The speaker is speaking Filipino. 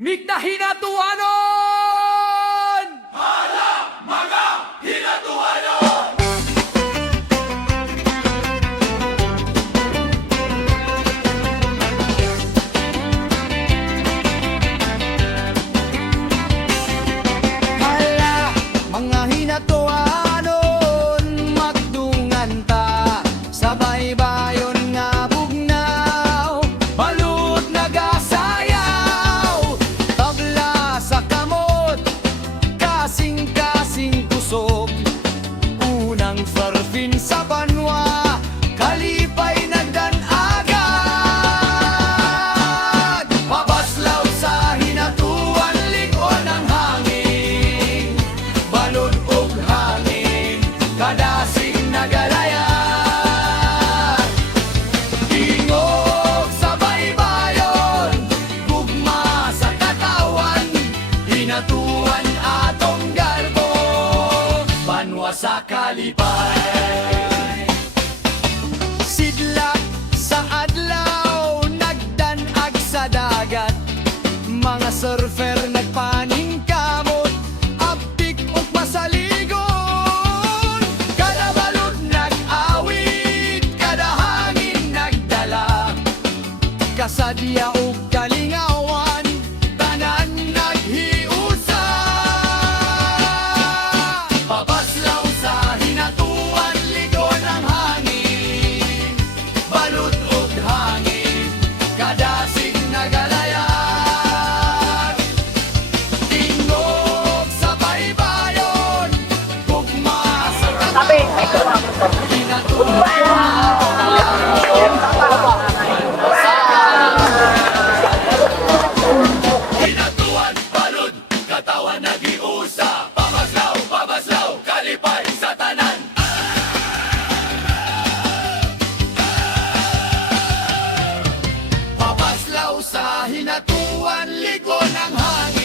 Migna hinatuanon! Hala, mga hinatuanon! Hala, mga hinatuanon, magdungan ta, sabay bayon nga bugnaw, balut nagasayaw, tabla sa kamot, kasing-kasing kusog, unang farfin sa banwa, kalipay nagdanagad, pabaslaw sa hinatuan, lingon ng hangin, balod ug hangin, kadasing nagalayan, tingog sa baybayon, gugma sa katawan, hinatuan atong garbo, banwa sa kalipay. Sidlak sa adlaw, nagdanag sa dagat, mga surfer nagpaningkamot, aptik ug masaligon, kada balod nag-awit, kada hangin nagdala, kasadya ug kalingawan, tanan naghiusa, pabaslaw sa hinatuan, ligon ang hangin, balud ug hangin, kadasig nagalayan, tingog sa baybayon, gugma sa katawan, Hinatuan, balod, katawan nagiusa, pabaslaw, pabaslaw, kalipay sa tanan. pabaslaw sa hinatuan, ligon ang hangin.